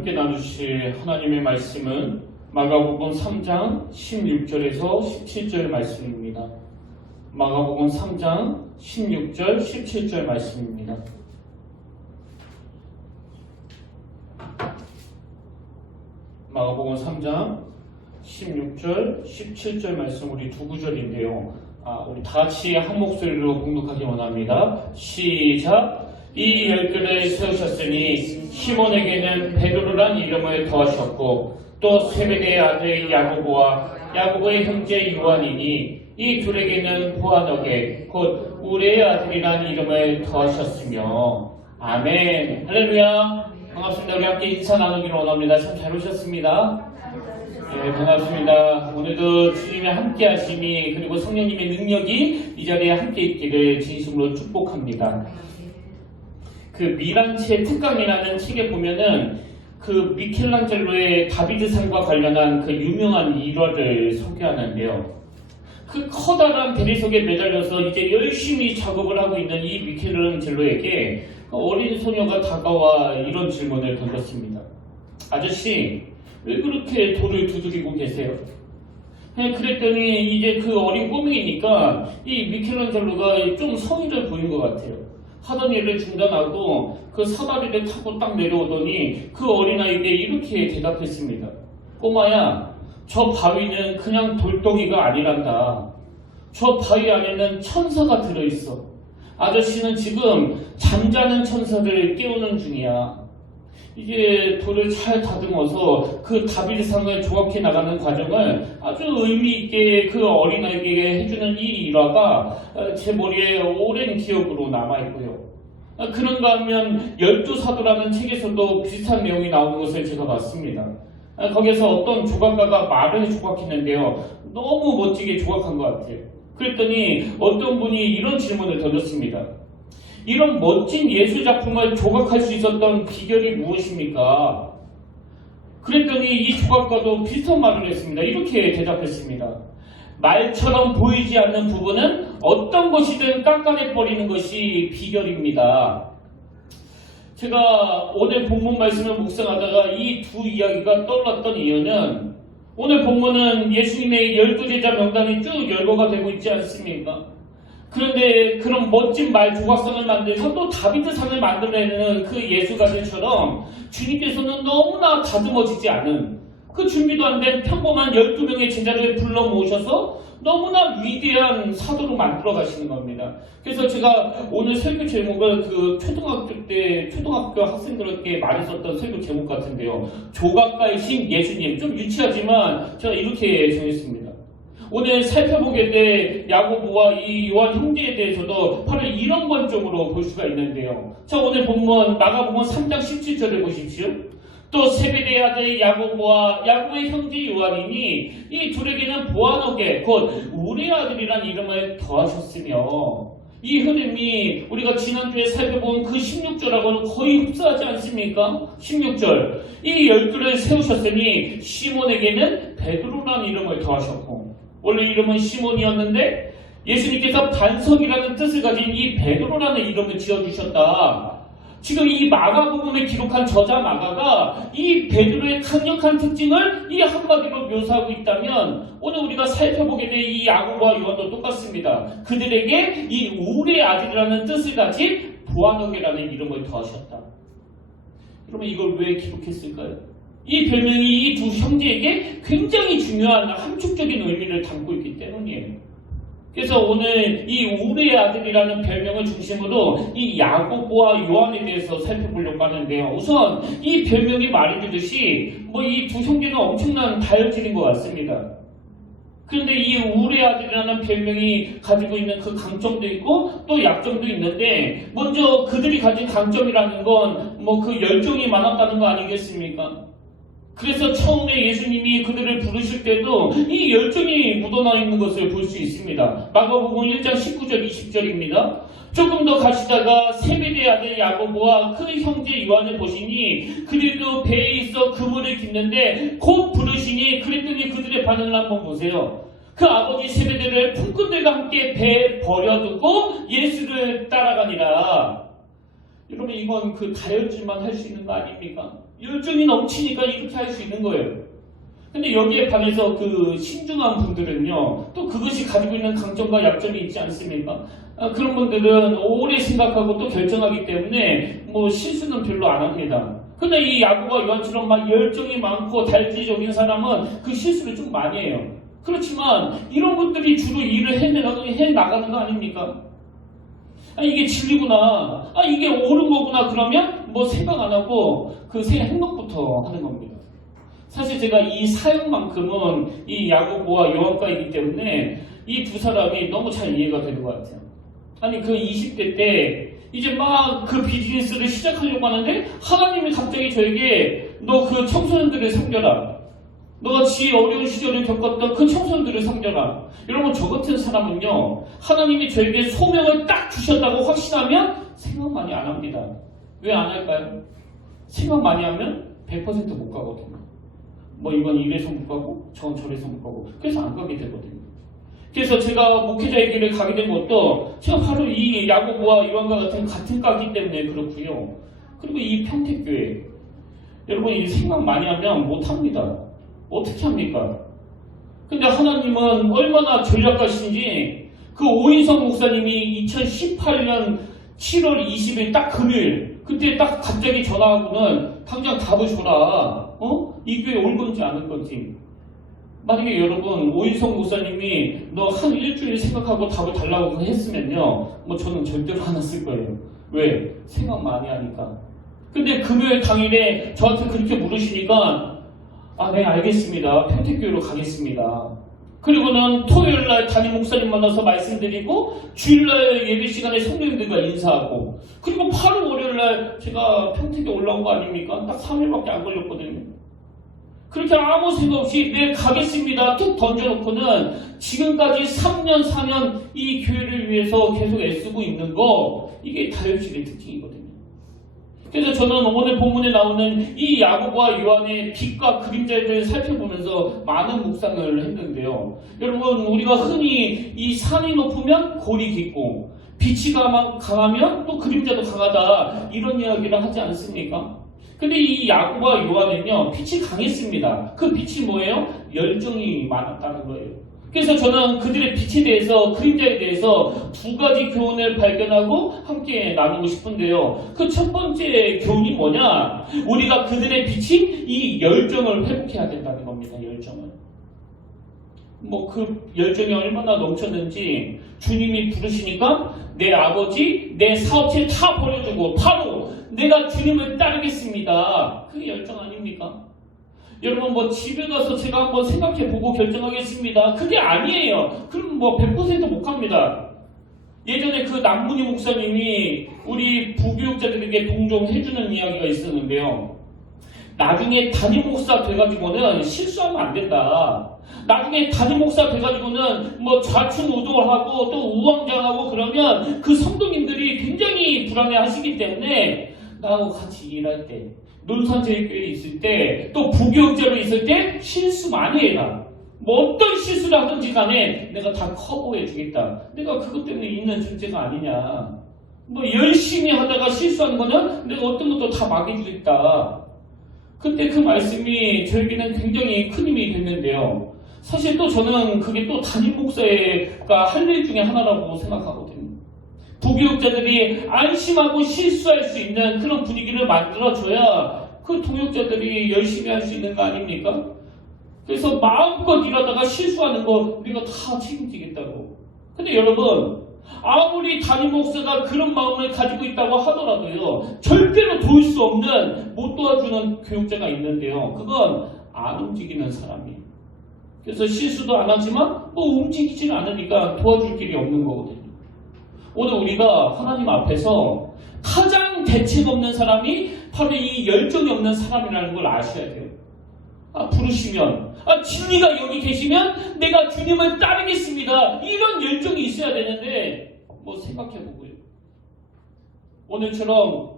함께 나누실 하나님의 말씀은 마가복음 3장 16절에서 17절 말씀입니다. 마가복음 3장 16절, 17절 말씀입니다. 마가복음 3장 16절, 17절 말씀 우리 두 구절인데요. 우리 다 같이 한 목소리로 공독하기 원합니다. 시작! 이 열두를 세우셨으니 시몬에게는 베드로란 이름을 더하셨고 또 세베대의 아들 야고보와 야고보의 형제 요한이니 이 둘에게는 보아너게 곧 우레의 아들이란 이름을 더하셨으며 아멘. 할렐루야. 반갑습니다. 우리 함께 인사 나누기를 원합니다. 참 잘 오셨습니다. 네, 반갑습니다. 오늘도 주님의 함께 하심이 그리고 성령님의 능력이 이 자리에 함께 있기를 진심으로 축복합니다. 그 미란체 특강이라는 책에 보면은 그 미켈란젤로의 다비드상과 관련한 그 유명한 일화를 소개하는데요. 그 커다란 대리석에 매달려서 이제 열심히 작업을 하고 있는 이 미켈란젤로에게 어린 소녀가 다가와 이런 질문을 던졌습니다. 아저씨, 왜 그렇게 돌을 두드리고 계세요? 그랬더니 이제 그 어린 꼬맹이니까 이 미켈란젤로가 좀 성의를 보인 것 같아요. 하던 일을 중단하고 그 사다리를 타고 딱 내려오더니 그 어린아이에게 이렇게 대답했습니다. 꼬마야, 저 바위는 그냥 돌덩이가 아니란다. 저 바위 안에는 천사가 들어있어. 아저씨는 지금 잠자는 천사를 깨우는 중이야. 이제 돌을 잘 다듬어서 그 다비드상을 조각해 나가는 과정을 아주 의미있게 그 어린아이에게 해주는 이 일화가 제 머리에 오랜 기억으로 남아있고요. 그런가 하면 12사도라는 책에서도 비슷한 내용이 나오는 것을 제가 봤습니다. 거기서 어떤 조각가가 말을 조각했는데요. 너무 멋지게 조각한 것 같아요. 그랬더니 어떤 분이 이런 질문을 던졌습니다. 이런 멋진 예술작품을 조각할 수 있었던 비결이 무엇입니까? 그랬더니 이 조각가도 비슷한 말을 했습니다. 이렇게 대답했습니다. 말처럼 보이지 않는 부분은 어떤 것이든 깎아내버리는 것이 비결입니다. 제가 오늘 본문 말씀을 묵상하다가 이 두 이야기가 떠올랐던 이유는 오늘 본문은 예수님의 12제자 명단이 쭉 열거가 되고 있지 않습니까? 그런데 그런 멋진 말 조각상을 만들어서 또 다비드상을 만들어내는 그 예술가들처럼 주님께서는 너무나 다듬어지지 않은 그 준비도 안 된 평범한 12명의 제자를 불러 모으셔서 너무나 위대한 사도로 만들어 가시는 겁니다. 그래서 제가 오늘 설교 제목을 그 초등학교 학생들에게 말했었던 설교 제목 같은데요. 조각가이신 예수님. 좀 유치하지만 제가 이렇게 정했습니다. 오늘 살펴보게 될 야고보와 이 요한 형제에 대해서도 바로 이런 관점으로 볼 수가 있는데요. 자, 오늘 본문 마가복음 3장 17절을 보십시오. 또 세베대의 아들 야고보와 야고보의 형제 요한이니 이 둘에게는 보아너게 곧 우레의 아들이란 이름을 더하셨으며 이 흐름이 우리가 지난주에 살펴본 그 16절하고는 거의 흡사하지 않습니까? 16절 이 열두를 세우셨으니 시몬에게는 베드로란 이름을 더하셨고 원래 이름은 시몬이었는데 예수님께서 반석이라는 뜻을 가진 이 베드로라는 이름을 지어주셨다. 지금 이 마가복음에 기록한 저자 마가가 이 베드로의 강력한 특징을 이 한마디로 묘사하고 있다면 오늘 우리가 살펴보게 될 이 야고보와 요한도 똑같습니다. 그들에게 이 우레의 아들이라는 뜻을 가진 보아너게라는 이름을 더하셨다. 그러면 이걸 왜 기록했을까요? 이 별명이 이 두 형제에게 굉장히 중요한 함축적인 의미를 담고 있기 때문이에요. 그래서 오늘 이 우레의 아들이라는 별명을 중심으로 이 야고보와 요한에 대해서 살펴보려고 하는데요. 우선 이 별명이 말해주듯이 이 두 형제는 엄청난 다혈질인 것 같습니다. 그런데 이 우레의 아들이라는 별명이 가지고 있는 그 강점도 있고 또 약점도 있는데 먼저 그들이 가진 강점이라는 건 그 열정이 많았다는 거 아니겠습니까? 그래서 처음에 예수님이 그들을 부르실 때도 이 열정이 묻어나 있는 것을 볼 수 있습니다. 마가복음 1장 19절 20절입니다. 조금 더 가시다가 세베대의 아들 야고보와 그 형제 요한을 보시니 그들도 배에 있어 그물을 깃는데 곧 부르시니 그랬더니 그들의 반응을 한번 보세요. 그 아버지 세베대를 품꾼들과 함께 배에 버려두고 예수를 따라가니라. 여러분 이건 그 다혈질만 할 수 있는 거 아닙니까? 열정이 넘치니까 이렇게 할 수 있는 거예요. 근데 여기에 반해서 그 신중한 분들은요, 또 그것이 가지고 있는 강점과 약점이 있지 않습니까? 그런 분들은 오래 생각하고 또 결정하기 때문에 뭐 실수는 별로 안 합니다. 근데 이 야고보와 요한처럼 막 열정이 많고 달지적인 사람은 그 실수를 좀 많이 해요. 그렇지만 이런 분들이 주로 일을 해나가는 거 아닙니까? 이게 진리구나. 이게 옳은 거구나. 그러면 뭐 생각 안 하고 그 행동부터 하는 겁니다. 사실 제가 이 사역만큼은 이 야고보와 요한과이기 때문에 이 두 사람이 너무 잘 이해가 되는 것 같아요. 아니 그 20대 때 이제 막 그 비즈니스를 시작하려고 하는데 하나님이 갑자기 저에게 너 그 청소년들을 섬겨라. 너가 지혜 어려운 시절을 겪었던 그 청소년들을 섬겨라. 여러분 저 같은 사람은요, 하나님이 저에게 소명을 딱 주셨다고 확신하면 생각 많이 안 합니다. 왜 안 할까요? 생각 많이 하면 100% 못 가거든요. 뭐 이건 이래서 못 가고 저건 저래서 못 가고 그래서 안 가게 되거든요. 그래서 제가 목회자의 길을 가게 된 것도 제가 바로 이 야고보와 요한과 같은 과기 때문에 그렇고요. 그리고 이 평택교회 여러분 이 생각 많이 하면 못합니다. 어떻게 합니까? 근데 하나님은 얼마나 전략가신지 그 오인성 목사님이 2018년 7월 20일 딱 금요일 그때 딱 갑자기 전화하고는 당장 답을 줘라. 이 교회 올 건지 안 올 건지. 만약에 여러분 오인성 목사님이 너 한 일주일 생각하고 답을 달라고 했으면요, 뭐 저는 절대로 안 왔을 거예요. 왜? 생각 많이 하니까. 근데 금요일 당일에 저한테 그렇게 물으시니까 네 알겠습니다. 평택교회로 가겠습니다. 그리고는 토요일날 담임 목사님 만나서 말씀드리고 주일날 예배 시간에 성도님들과 인사하고 그리고 바로 월요일날 제가 평택에 올라온 거 아닙니까? 딱 3일밖에 안 걸렸거든요. 그렇게 아무 생각 없이 네 가겠습니다 툭 던져놓고는 지금까지 3년 4년 이 교회를 위해서 계속 애쓰고 있는 거, 이게 다혈질의 특징이거든요. 그래서 저는 오늘 본문에 나오는 이 야고보와 요한의 빛과 그림자에 대해 살펴보면서 많은 묵상을 했는데요. 여러분 우리가 흔히 이 산이 높으면 골이 깊고 빛이 강하면 또 그림자도 강하다 이런 이야기를 하지 않습니까? 근데 이 야고보와 요한은요 빛이 강했습니다. 그 빛이 뭐예요? 열정이 많았다는 거예요. 그래서 저는 그들의 빛에 대해서 그림자에 대해서 두 가지 교훈을 발견하고 함께 나누고 싶은데요. 그 첫 번째 교훈이 뭐냐? 우리가 그들의 빛이 이 열정을 회복해야 된다는 겁니다. 열정을. 뭐 그 열정이 얼마나 넘쳤는지 주님이 부르시니까 내 아버지, 내 사업체 다 버려주고 바로 내가 주님을 따르겠습니다. 그게 열정 아닙니까? 여러분 뭐 집에 가서 제가 한번 생각해보고 결정하겠습니다. 그게 아니에요. 그럼 뭐 100% 못 갑니다. 예전에 그 남문희 목사님이 우리 부교육자들에게 동종 해주는 이야기가 있었는데요. 나중에 담임 목사 돼가지고는 실수하면 안 된다. 나중에 담임 목사 돼가지고는 뭐 좌충우돌하고 또 우왕좌왕하고 그러면 그 성도님들이 굉장히 불안해하시기 때문에 나하고 같이 일할 때, 논산제일교회에 있을 때, 또 부교육자로 있을 때 실수 많이 해라. 뭐 어떤 실수를 하든지 간에 내가 다 커버해 주겠다. 내가 그것 때문에 있는 존재가 아니냐. 뭐 열심히 하다가 실수하는 거는 내가 어떤 것도 다 막아주겠다. 그때 그 말씀이 저에게는 굉장히 큰 힘이 됐는데요. 사실 또 저는 그게 또 담임 목사가 할 일 중에 하나라고 생각하거든요. 부교육자들이 안심하고 실수할 수 있는 그런 분위기를 만들어줘야 그 동역자들이 열심히 할 수 있는 거 아닙니까? 그래서 마음껏 일하다가 실수하는 거 우리가 다 책임지겠다고. 근데 여러분 아무리 담임 목사가 그런 마음을 가지고 있다고 하더라도요 절대로 도울 수 없는 못 도와주는 교육자가 있는데요. 그건 안 움직이는 사람이에요. 그래서 실수도 안 하지만 뭐 움직이지는 않으니까 도와줄 길이 없는 거거든요. 오늘 우리가 하나님 앞에서 가장 대책 없는 사람이 바로 이 열정이 없는 사람이라는 걸 아셔야 돼요. 부르시면 진리가 여기 계시면 내가 주님을 따르겠습니다. 이런 열정이 있어야 되는데 뭐 생각해보고요. 오늘처럼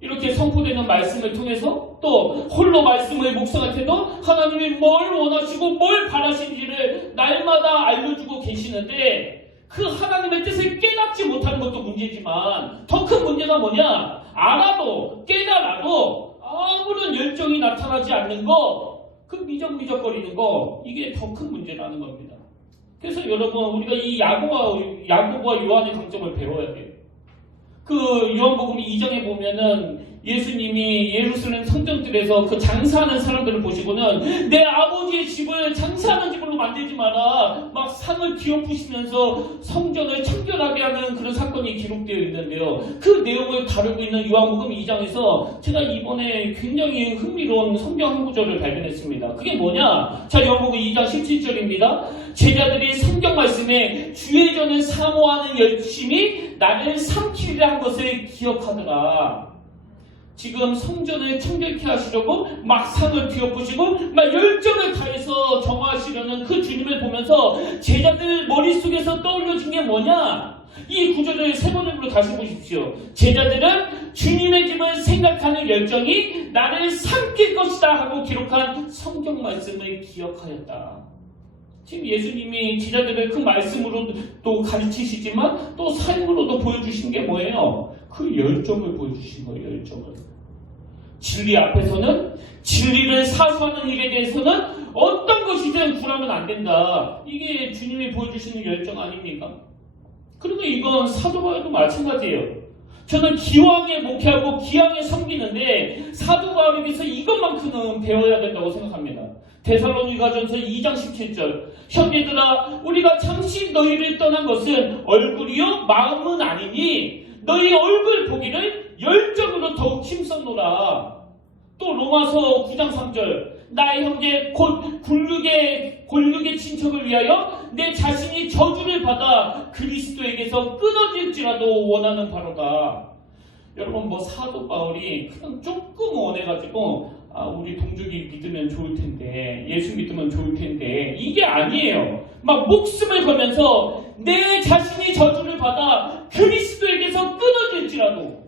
이렇게 선포되는 말씀을 통해서 또 홀로 말씀을 묵상할 때도 하나님이 뭘 원하시고 뭘 바라시는지를 날마다 알려주고 계시는데 그 하나님의 뜻을 깨닫지 못하는 것도 문제지만 더 큰 문제가 뭐냐? 알아도 깨달아도 아무런 열정이 나타나지 않는 거, 그 미적미적거리는 거, 이게 더 큰 문제라는 겁니다. 그래서 여러분, 우리가 이 야고보와 요한의 강점을 배워야 돼요. 그 요한복음 2장에 보면은 예수님이 예루살렘 성전들에서 그 장사하는 사람들을 보시고는 내 아버지의 집을 장사하는 집으로 만들지 마라, 막 상을 뒤엎으시면서 성전을 청결하게 하는 그런 사건이 기록되어 있는데요. 그 내용을 다루고 있는 요한복음 2장에서 제가 이번에 굉장히 흥미로운 성경 한 구절을 발견했습니다. 그게 뭐냐? 자, 요한복음 2장 17절입니다. 제자들이 성경 말씀에 주의 전을 사모하는 열심히 나를 삼키리라 한 것을 기억하더라. 지금 성전을 청결케 하시려고 막 상을 뒤엎으시고 막 열정을 다해서 정화하시려는 그 주님을 보면서 제자들 머릿속에서 떠올려진 게 뭐냐? 이 구절을 세 번으로 다시 보십시오. 제자들은 주님의 집을 생각하는 열정이 나를 삼킬 것이다 하고 기록한 성경 말씀을 기억하였다. 지금 예수님이 제자들을 그 말씀으로 또 가르치시지만 또 삶으로도 보여주신 게 뭐예요? 그 열정을 보여주신 거예요. 열정을. 진리 앞에서는, 진리를 사수하는 일에 대해서는 어떤 것이든 굴하면 안 된다. 이게 주님이 보여주시는 열정 아닙니까? 그러면 이건 사도 바울도 마찬가지예요. 저는 기왕에 목회하고 기왕에 섬기는데 사도 바울에게서 이것만큼은 배워야 된다고 생각합니다. 데살로니가전서 2장 17절. 형제들아, 우리가 잠시 너희를 떠난 것은 얼굴이요 마음은 아니니 너희 얼굴 보기를 열정으로 더욱 힘썼노라. 또 로마서 9장 3절. 나의 형제 곧 골육의 친척을 위하여 내 자신이 저주를 받아 그리스도에게서 끊어질지라도 원하는 바로다. 여러분, 뭐 사도 바울이 그냥 조금 원해가지고 우리 동족이 믿으면 좋을 텐데, 예수 믿으면 좋을 텐데, 이게 아니에요. 막 목숨을 걸면서 내 자신이 저주를 받아 그리스도에게서 끊어질지라도,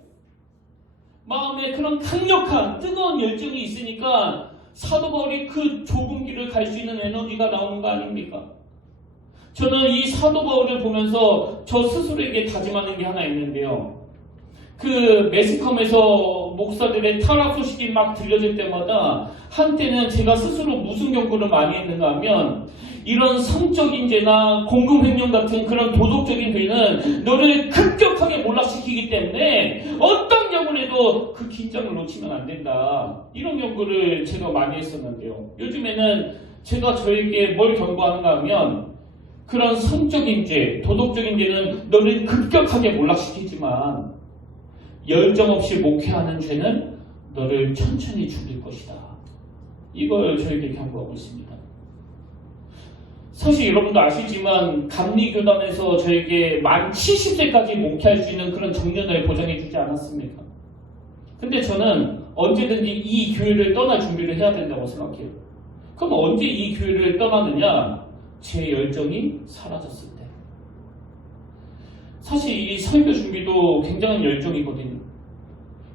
마음에 그런 강력한 뜨거운 열정이 있으니까 사도 바울이 그 좁은 길을 갈 수 있는 에너지가 나오는 거 아닙니까? 저는 이 사도 바울을 보면서 저 스스로에게 다짐하는 게 하나 있는데요. 그 매스컴에서 목사들의 타락 소식이 막 들려질 때마다 한때는 제가 스스로 무슨 경고를 많이 했는가 하면, 이런 성적인 죄나 공금횡령 같은 그런 도덕적인 죄는 너를 급격하게 몰락시키기 때문에 어떤 경우를 해도 그 긴장을 놓치면 안 된다. 이런 경고를 제가 많이 했었는데요. 요즘에는 제가 저에게 뭘 경고하는가 하면, 그런 성적인 죄, 도덕적인 죄는 너를 급격하게 몰락시키지만 열정 없이 목회하는 죄는 너를 천천히 죽일 것이다. 이걸 저에게 경고하고 있습니다. 사실 여러분도 아시지만 감리교단에서 저에게 만 70세까지 목회할 수 있는 그런 정년을 보장해 주지 않았습니까? 근데 저는 언제든지 이 교회를 떠날 준비를 해야 된다고 생각해요. 그럼 언제 이 교회를 떠나느냐? 제 열정이 사라졌을 때. 사실 이 설교 준비도 굉장한 열정이거든요.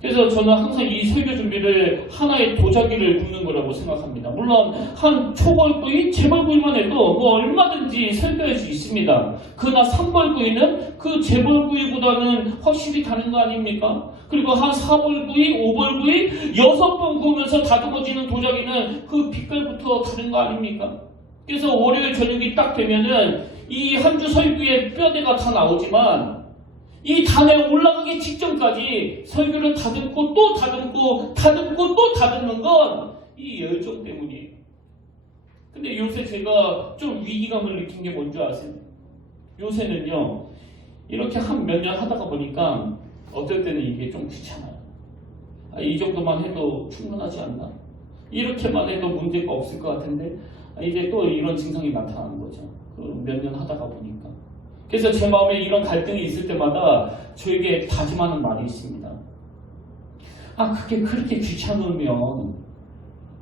그래서 저는 항상 이 설교 준비를 하나의 도자기를 굽는 거라고 생각합니다. 물론 한 초벌구이, 재벌구이만 해도 뭐 얼마든지 설교할 수 있습니다. 그러나 3벌구이는 그 재벌구이보다는 확실히 다른 거 아닙니까? 그리고 한 4벌구이, 5벌구이, 6번 구우면서 다듬어지는 도자기는 그 빛깔부터 다른 거 아닙니까? 그래서 월요일 저녁이 딱 되면은 이 한 주 설교의 뼈대가 다 나오지만 이 단에 올라가기 직전까지 설교를 다듬고 또 다듬고 또 다듬는 건 이 열정 때문이에요. 근데 요새 제가 좀 위기감을 느낀 게 뭔지 아세요? 요새는요, 이렇게 한 몇 년 하다가 보니까 어떨 때는 이게 좀 귀찮아요. 이 정도만 해도 충분하지 않나? 이렇게만 해도 문제가 없을 것 같은데 이제 또 이런 증상이 나타나는 거죠. 몇 년 하다가 보니까. 그래서 제 마음에 이런 갈등이 있을 때마다 저에게 다짐하는 말이 있습니다. 그게 그렇게 귀찮으면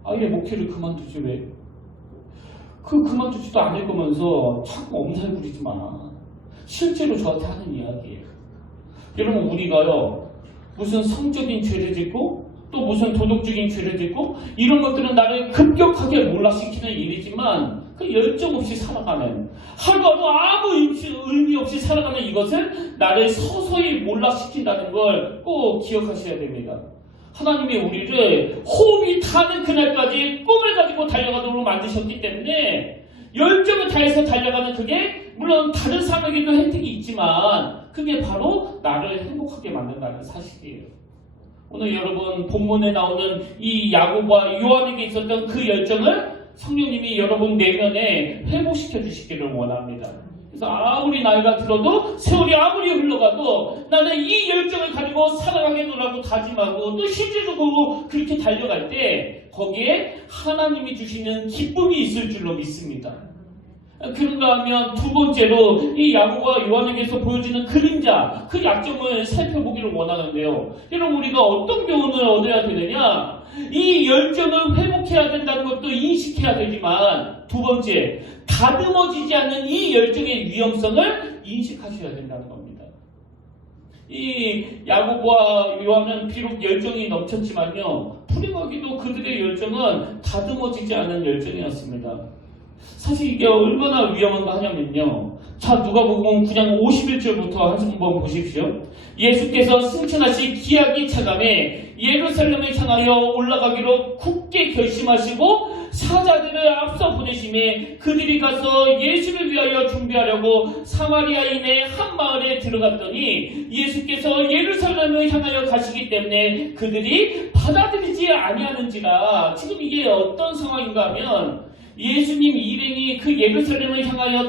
아예 목회를 그만두지 왜? 그만두지도 않을 거면서 자꾸 엄살 부리지 마. 실제로 저한테 하는 이야기예요. 여러분, 우리가요, 무슨 성적인 죄를 짓고 또 무슨 도덕적인 죄를 짓고 이런 것들은 나를 급격하게 몰락시키는 일이지만 그 열정 없이 살아가는, 하루하루 아무 의미 없이 살아가는 이것은 나를 서서히 몰락시킨다는 걸 꼭 기억하셔야 됩니다. 하나님이 우리를 호흡이 타는 그날까지 꿈을 가지고 달려가도록 만드셨기 때문에 열정을 다해서 달려가는 그게 물론 다른 사람에게도 혜택이 있지만 그게 바로 나를 행복하게 만든다는 사실이에요. 오늘 여러분 본문에 나오는 이 야고보와 요한에게 있었던 그 열정을 성령님이 여러분 내면에 회복시켜 주시기를 원합니다. 그래서 아무리 나이가 들어도 세월이 아무리 흘러가도 나는 이 열정을 가지고 살아가겠노라고 다짐하고 또 실제적으로 그렇게 달려갈 때 거기에 하나님이 주시는 기쁨이 있을 줄로 믿습니다. 그런가 하면 두 번째로 이 야고보와 요한에게서 보여지는 그림자, 그 약점을 살펴보기를 원하는데요. 여러분 우리가 어떤 교훈을 얻어야 되느냐? 이 열정을 회복해야 된다는 것도 인식해야 되지만 두 번째, 다듬어지지 않는 이 열정의 위험성을 인식하셔야 된다는 겁니다. 이 야고보와 요한은 비록 열정이 넘쳤지만요, 풀이먹이도 그들의 열정은 다듬어지지 않은 열정이었습니다. 사실 이게 얼마나 위험한가 하냐면요. 자, 누가복음 9장 51절부터 한번 보십시오. 예수께서 승천하시 기약이 차감해 예루살렘을 향하여 올라가기로 굳게 결심하시고 사자들을 앞서 보내심에 그들이 가서 예수를 위하여 준비하려고 사마리아인의 한 마을에 들어갔더니 예수께서 예루살렘을 향하여 가시기 때문에 그들이 받아들이지 아니하는지라. 지금 이게 어떤 상황인가 하면 예수님 일행이 그 예루살렘을 향하여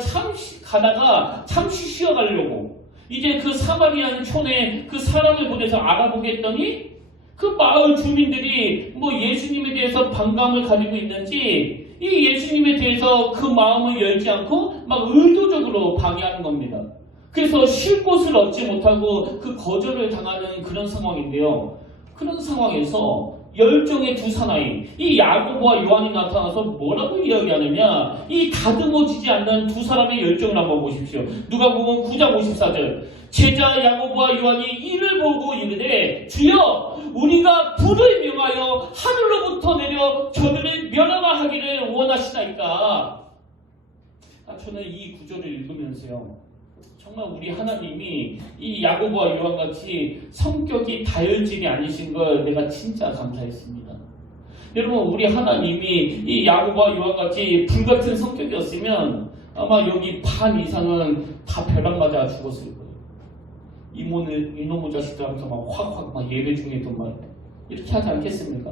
가다가 잠시 쉬어가려고 이제 그 사마리안 촌에 그 사람을 보내서 알아보겠더니 그 마을 주민들이 뭐 예수님에 대해서 반감을 가지고 있는지 이 예수님에 대해서 그 마음을 열지 않고 막 의도적으로 방해하는 겁니다. 그래서 쉴 곳을 얻지 못하고 그 거절을 당하는 그런 상황인데요. 그런 상황에서 열정의 두 사나이, 이 야고보와 요한이 나타나서 뭐라고 이야기하느냐? 이 다듬어지지 않는 두 사람의 열정을 한번 보십시오. 누가복음 9장 54절. 제자 야고보와 요한이 이를 보고 이르되 주여 우리가 불을 명하여 하늘로부터 내려 저들을 멸하하기를 원하시나이까. 저는 이 구절을 읽으면서요, 정말 우리 하나님이 이 야고보와 요한같이 성격이 다혈질이 아니신 걸 내가 진짜 감사했습니다. 여러분 우리 하나님이 이 야고보와 요한같이 불같은 성격이었으면 아마 여기 반 이상은 다 벼락 맞아 죽었을 거예요. 이놈의 자식들 하면서 막 확확 막 예배 중에도 막 이렇게 하지 않겠습니까?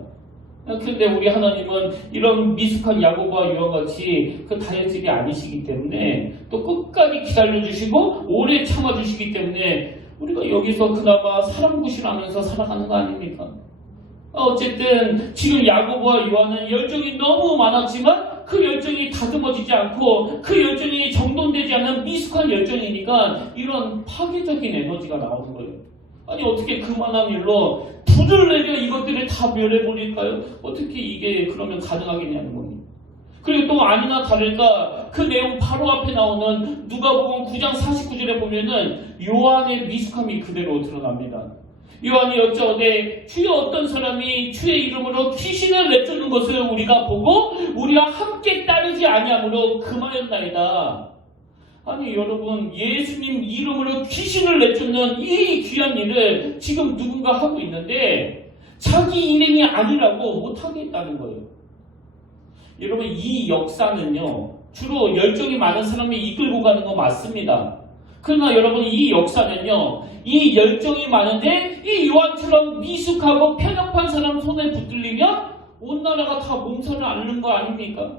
그런데 우리 하나님은 이런 미숙한 야고보와 요한같이 그 다혈질이 아니시기 때문에 또 끝까지 기다려주시고 오래 참아주시기 때문에 우리가 여기서 그나마 사람 구실하면서 살아가는 거 아닙니까? 어쨌든 지금 야고보와 요한은 열정이 너무 많았지만 그 열정이 다듬어지지 않고 그 열정이 정돈되지 않은 미숙한 열정이니까 이런 파괴적인 에너지가 나오는 거예요. 아니 어떻게 그만한 일로 불을 내려 이것들을 다 멸해버릴까요? 어떻게 이게 그러면 가능하겠냐는 겁니다. 그리고 또 아니나 다를까 그 내용 바로 앞에 나오는 누가복음 9장 49절에 보면은 요한의 미숙함이 그대로 드러납니다. 요한이 여쭤오되 주여 어떤 사람이 주의 이름으로 귀신을 내쫓는 것을 우리가 보고 우리와 함께 따르지 아니하므로 그만했나이다. 아니 여러분 예수님 이름으로 귀신을 내쫓는 이 귀한 일을 지금 누군가 하고 있는데 자기 일행이 아니라고 못하겠다는 거예요. 여러분 이 역사는요 주로 열정이 많은 사람이 이끌고 가는 거 맞습니다. 그러나 여러분 이 역사는요 이 열정이 많은데 이 요한처럼 미숙하고 편협한 사람 손에 붙들리면 온 나라가 다 몸살을 앓는 거 아닙니까?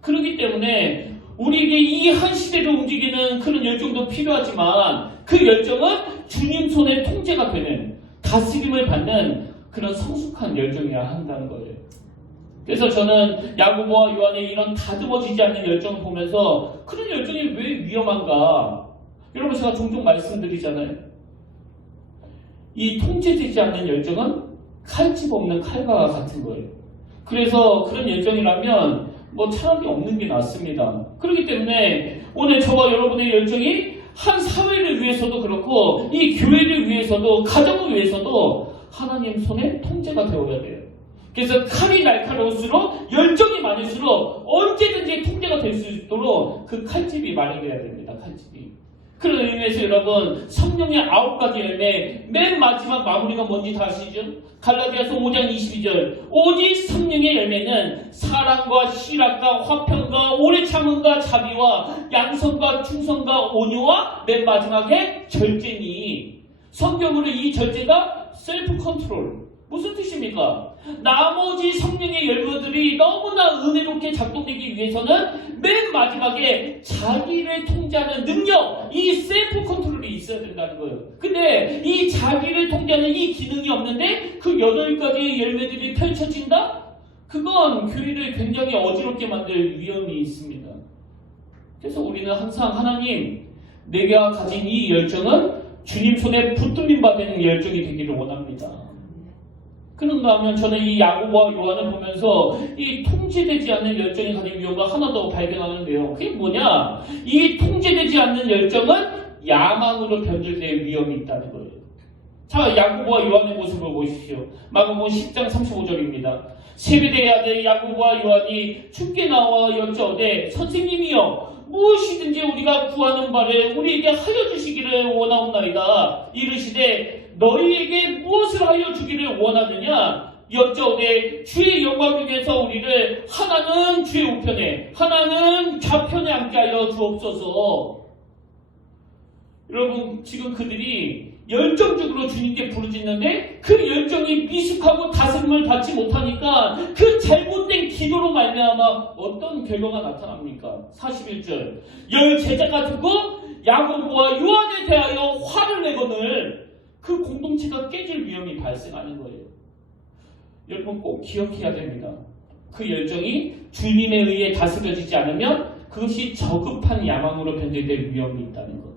그렇기 때문에 우리에게 이 한 시대를 움직이는 그런 열정도 필요하지만 그 열정은 주님 손에 통제가 되는 다스림을 받는 그런 성숙한 열정이어야 한다는 거예요. 그래서 저는 야고보와 요한의 이런 다듬어지지 않는 열정을 보면서 그런 열정이 왜 위험한가? 여러분 제가 종종 말씀드리잖아요. 이 통제되지 않는 열정은 칼집 없는 칼과 같은 거예요. 그래서 그런 열정이라면 뭐 차라리 없는 게 낫습니다. 그렇기 때문에 오늘 저와 여러분의 열정이 한 사회를 위해서도 그렇고 이 교회를 위해서도 가정을 위해서도 하나님 손에 통제가 되어야 돼요. 그래서 칼이 날카로울수록 열정이 많을수록 언제든지 통제가 될 수 있도록 그 칼집이 마련돼야 됩니다. 칼집이. 그런 의미에서 여러분 성령의 9가지 열매 맨 마지막 마무리가 뭔지 다 아시죠? 갈라디아서 5장 22절 오직 성령의 열매는 사랑과 희락과 화평과 오래 참음과 자비와 양선과 충성과 온유와 맨 마지막에 절제니 성경으로 이 절제가 셀프 컨트롤 무슨 뜻입니까? 나머지 성령의 열매들이 너무나 은혜롭게 작동되기 위해서는 맨 마지막에 자기를 통제하는 능력, 이 셀프 컨트롤이 있어야 된다는 거예요. 근데 이 자기를 통제하는 이 기능이 없는데 그 8가지의 열매들이 펼쳐진다? 그건 교회를 굉장히 어지럽게 만들 위험이 있습니다. 그래서 우리는 항상 하나님, 내가 가진 이 열정은 주님 손에 붙들림 받는 열정이 되기를 원합니다. 그런가 하면 저는 이 야고보와 요한을 보면서 이 통제되지 않는 열정이 가진 위험을 하나 더 발견하는데요. 그게 뭐냐? 이 통제되지 않는 열정은 야망으로 변질될 위험이 있다는 거예요. 자, 야고보와 요한의 모습을 보십시오. 마가복음 10장 35절입니다. 세베대의 아들 야고보와 요한이 주께 나와 여쭤오되 선생님이여 무엇이든지 우리가 구하는 바를 우리에게 하여 주시기를 원하옵나이다. 이르시되 너희에게 무엇을 하여 주기를 원하느냐? 여쭤오되 주의 영광을 위해서 우리를 하나는 주의 우편에 하나는 좌편에 앉게 하여 주옵소서. 여러분 지금 그들이 열정적으로 주님께 부르짖는데 그 열정이 미숙하고 다스림을 받지 못하니까 그 잘못된 기도로 말미암아 어떤 결과가 나타납니까? 41절 열 제자가 듣고 야고보와 요한에 대하여 화를 내거늘 그 공동체가 깨질 위험이 발생하는 거예요. 여러분 꼭 기억해야 됩니다. 그 열정이 주님에 의해 다스려지지 않으면 그것이 저급한 야망으로 변질될 위험이 있다는 것.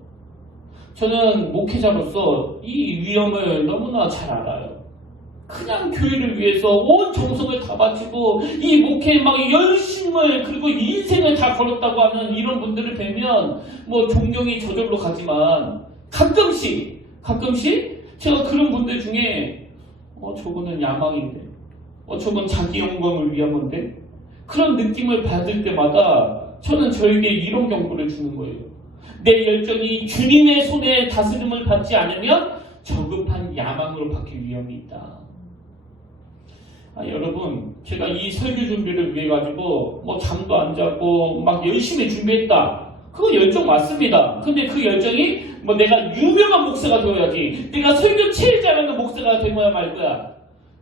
저는 목회자로서 이 위험을 너무나 잘 알아요. 그냥 교회를 위해서 온 정성을 다 바치고 이 목회에 막 열심을 그리고 인생을 다 걸었다고 하는 이런 분들을 뵈면 뭐 존경이 저절로 가지만 가끔씩 제가 그런 분들 중에 저거는 야망인데 저건 자기 영광을 위한 건데 그런 느낌을 받을 때마다 저는 저에게 이런 경고를 주는 거예요. 내 열정이 주님의 손에 다스림을 받지 않으면 저급한 야망으로 바뀔 위험이 있다. 여러분 제가 이 설교 준비를 위해 가지고 잠도 안 자고 막 열심히 준비했다. 그거 열정 맞습니다. 근데 그 열정이 내가 유명한 목사가 되어야지 내가 설교 제일 잘하는 목사가 되어야 말 거야.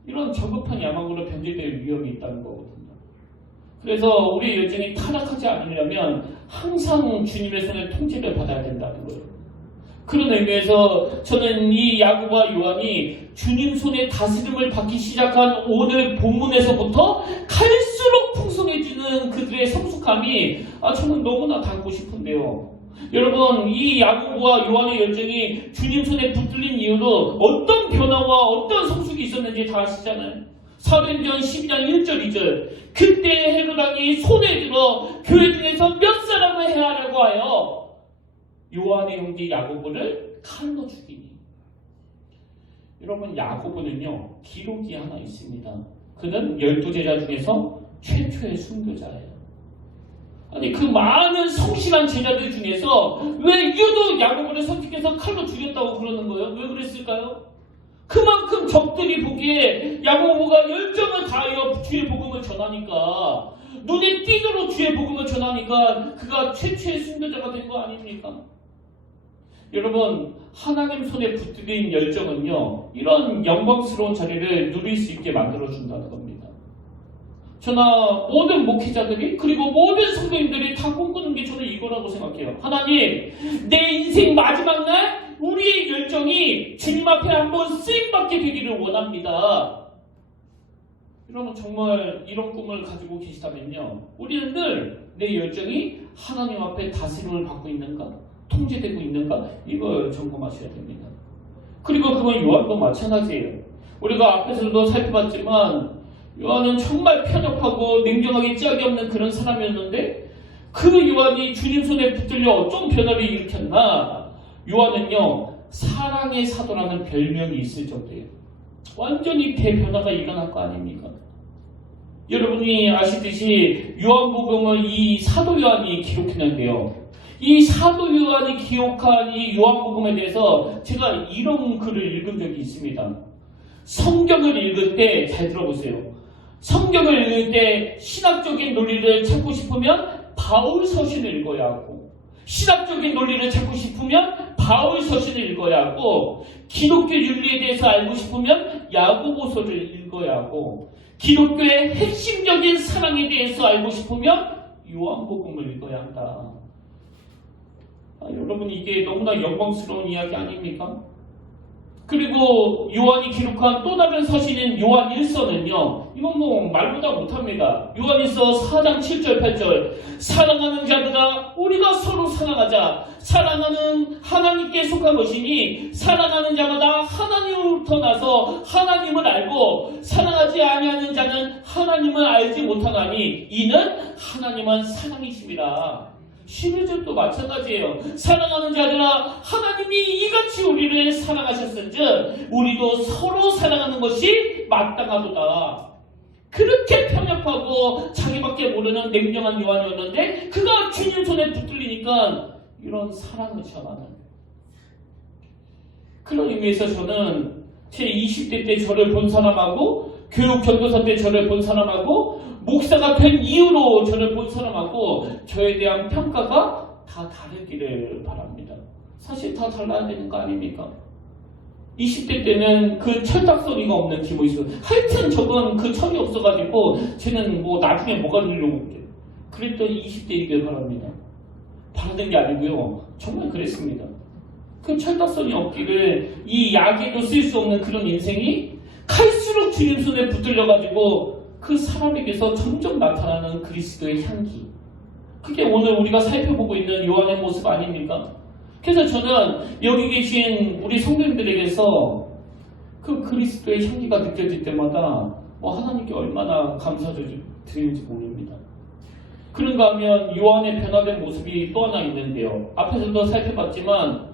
이런 저급한 야망으로 변질될 위험이 있다는 거거든요. 그래서 우리의 열정이 타락하지 않으려면 항상 주님의 손에 통제를 받아야 된다는 거예요. 그런 의미에서 저는 이 야고보와 요한이 주님 손에 다스림을 받기 시작한 오늘 본문에서부터 갈수록 풍성해지는 그들의 성숙함이 저는 너무나 닮고 싶은데요. 여러분 이 야고보와 요한의 열정이 주님 손에 붙들린 이유로 어떤 변화와 어떤 성숙이 있었는지 다 아시잖아요. 사도행전 12장 1절 2절 그때 헤롯 왕이 손에 들어 교회 중에서 몇 사람을 해하려고 하여 요한의 형제 야고보를 칼로 죽이니. 여러분 야고보는요 기록이 하나 있습니다. 그는 12제자 중에서 최초의 순교자예요. 아니 그 많은 성실한 제자들 중에서 왜 유독 야고보를 선택해서 칼로 죽였다고 그러는 거예요? 왜 그랬을까요? 그만큼 적들이 보기에 야고보가 열정을 다하여 주의 복음을 전하니까 눈에 띄도록 주의 복음을 전하니까 그가 최초의 순교자가 된 거 아닙니까? 여러분 하나님 손에 붙들린 열정은요 이런 영광스러운 자리를 누릴 수 있게 만들어준다는 겁니다. 저나 모든 목회자들이 그리고 모든 성도님들이 다 꿈꾸는 게 저는 이거라고 생각해요. 하나님 내 인생 마지막 날 우리의 열정이 주님 앞에 한번 쓰임받게 되기를 원합니다. 여러분 정말 이런 꿈을 가지고 계시다면요 우리는 늘 내 열정이 하나님 앞에 다스림을 받고 있는가 통제되고 있는가 이걸 점검하셔야 됩니다. 그리고 그건 요한도 마찬가지예요. 우리가 앞에서도 살펴봤지만 요한은 정말 편협하고 냉정하게 짝이 없는 그런 사람이었는데 그 요한이 주님 손에 붙들려 어떤 변화를 일으켰나. 요한은요 사랑의 사도라는 별명이 있을 정도예요. 완전히 대변화가 일어날 거 아닙니까? 여러분이 아시듯이 요한복음을 이 사도 요한이 기록했는데요 이 사도 요한이 기록한 이 요한복음에 대해서 제가 이런 글을 읽은 적이 있습니다. 성경을 읽을 때 잘 들어보세요. 성경을 읽을 때 신학적인 논리를 찾고 싶으면 바울 서신을 읽어야 하고, 신학적인 논리를 찾고 싶으면 바울 서신을 읽어야 하고, 기독교 윤리에 대해서 알고 싶으면 야고보서를 읽어야 하고, 기독교의 핵심적인 사랑에 대해서 알고 싶으면 요한복음을 읽어야 한다. 여러분, 이게 너무나 영광스러운 이야기 아닙니까? 그리고 요한이 기록한 또 다른 서신인 요한 1서는요, 이건 뭐 말보다 못합니다. 요한 1서 4장 7절 8절, 사랑하는 자들아 우리가 서로 사랑하자. 사랑하는 하나님께 속한 것이니 사랑하는 자마다 하나님으로부터 나서 하나님을 알고, 사랑하지 아니하는 자는 하나님을 알지 못하나니 이는 하나님은 사랑이심이라. 11절도 마찬가지예요. 사랑하는 자들아 하나님이 이같이 우리를 사랑하셨은즉 우리도 서로 사랑하는 것이 마땅하도다. 그렇게 편협하고 자기밖에 모르는 냉정한 요한이었는데 그가 주님 손에 붙들리니까 이런 사랑을 전하는, 그런 의미에서 저는 제 20대 때 저를 본 사람하고, 교육 전도사 때 저를 본 사람하고, 목사가 된 이후로 저를 본 사람하고 저에 대한 평가가 다 다르기를 바랍니다. 사실 다 달라야 되는 거 아닙니까? 20대 때는 그 철딱서니가 없는 기분이 있어요. 하여튼 저건 그 철이 없어가지고 쟤는 뭐 나중에 뭐가 되려고 그랬던 20대이길 바랍니다. 바라는 게 아니고요. 정말 그랬습니다. 그 철딱서니 없기를, 이 약에도 쓸 수 없는 그런 인생이 갈수록 주님 손에 붙들려가지고 그 사람에게서 점점 나타나는 그리스도의 향기, 그게 오늘 우리가 살펴보고 있는 요한의 모습 아닙니까? 그래서 저는 여기 계신 우리 성도님들에게서 그 그리스도의 향기가 느껴질 때마다 하나님께 얼마나 감사드리는지 모릅니다. 그런가 하면 요한의 변화된 모습이 또 하나 있는데요. 앞에서도 살펴봤지만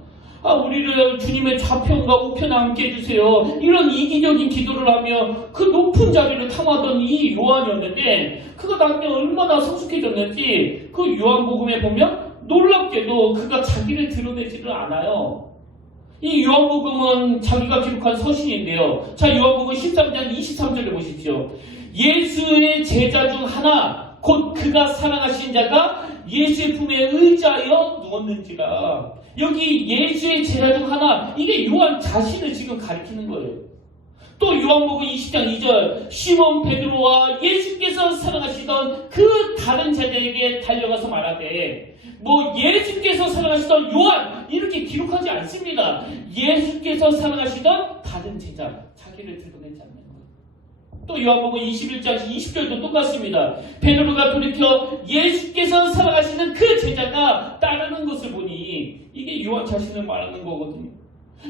우리를 주님의 좌편과 우편에 함께 해주세요, 이런 이기적인 기도를 하며 그 높은 자리를 탐하던 이 요한이었는데, 그가 나중에 얼마나 성숙해졌는지 그 요한복음에 보면 놀랍게도 그가 자기를 드러내지를 않아요. 이 요한복음은 자기가 기록한 서신인데요. 자, 요한복음 13장 23절을 보십시오. 예수의 제자 중 하나 곧 그가 사랑하신 자가 예수의 품에 의지하여 누웠는지라. 여기 예수의 제자 중 하나, 이게 요한 자신을 지금 가리키는 거예요. 또 요한복음 20장 2절, 시몬 베드로와 예수께서 사랑하시던 그 다른 제자에게 달려가서 말하되, 예수께서 사랑하시던 요한 이렇게 기록하지 않습니다. 예수께서 사랑하시던 다른 제자, 자기를 드러내지 않는 거예요. 또 요한복음 21장 20절도 똑같습니다. 베드로가 돌이켜 예수께서 사랑하시는 그 제자가 따르는 것을 보니, 이게 요한 자신을 말하는 거거든요.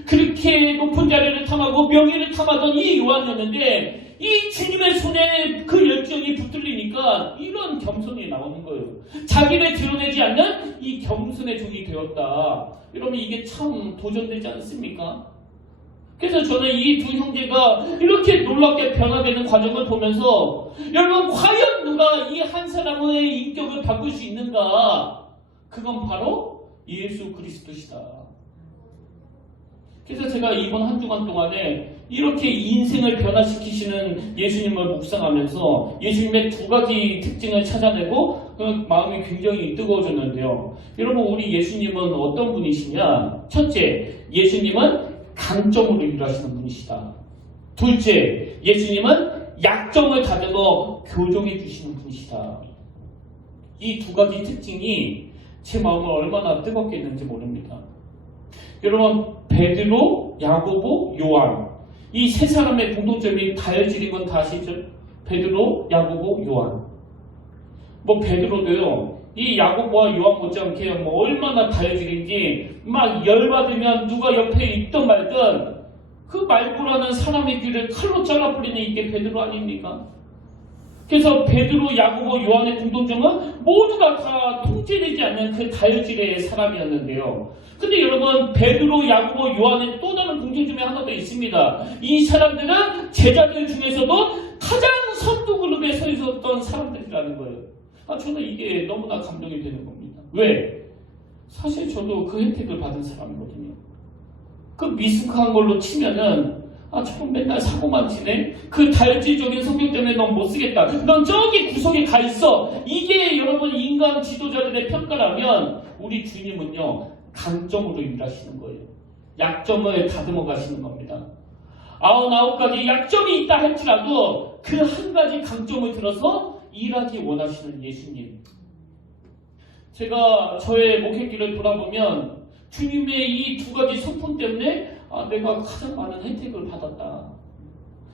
그렇게 높은 자리를 탐하고 명예를 탐하던 이 요한이었는데, 이 주님의 손에 그 열정이 붙들리니까 이런 겸손이 나오는 거예요. 자기를 드러내지 않는 이 겸손의 종이 되었다. 여러분, 이게 참 도전되지 않습니까? 그래서 저는 이 두 형제가 이렇게 놀랍게 변화되는 과정을 보면서, 여러분, 과연 누가 이 한 사람의 인격을 바꿀 수 있는가? 그건 바로 예수 그리스도시다. 그래서 제가 이번 한 주간 동안에 이렇게 인생을 변화시키시는 예수님을 묵상하면서 예수님의 두 가지 특징을 찾아내고 마음이 굉장히 뜨거워졌는데요. 여러분, 우리 예수님은 어떤 분이시냐? 첫째, 예수님은 강점으로 일하시는 분이시다. 둘째, 예수님은 약점을 가져서 교정해 주시는 분이시다. 이 두 가지 특징이 제 마음을 얼마나 뜨겁게 했는지 모릅니다. 여러분, 베드로, 야고보, 요한, 이 세 사람의 공통점이 다혈질인 건 다 아시죠? 베드로, 야고보, 요한. 베드로도요, 이 야고보와 요한 못지않게 얼마나 다혈질인지, 막 열받으면 누가 옆에 있든 말든 그 말고라는 사람의 귀를 칼로 잘라버리는 이게 베드로 아닙니까? 그래서 베드로, 야고보, 요한의 공통점은 모두가 다 통제되지 않는 그 다혈질의 사람이었는데요. 근데 여러분, 베드로, 야고보, 요한의 또 다른 공통점이 하나 더 있습니다. 이 사람들은 제자들 중에서도 가장 선두 그룹에 서 있었던 사람들이라는 거예요. 저는 이게 너무나 감동이 되는 겁니다. 왜? 사실 저도 그 혜택을 받은 사람이거든요. 그 미숙한 걸로 치면은 저건 맨날 사고만 치네. 그 달질적인 성격 때문에 넌 못 쓰겠다. 넌 저기 구석에 가 있어. 이게 여러분 인간 지도자들의 평가라면 우리 주님은요 강점으로 일하시는 거예요. 약점을 다듬어 가시는 겁니다. 99가지 약점이 있다 할지라도 그 한 가지 강점을 들어서 일하기 원하시는 예수님. 제가 저의 목회길을 돌아보면 주님의 이 두 가지 성품 때문에 내가 가장 많은 혜택을 받았다.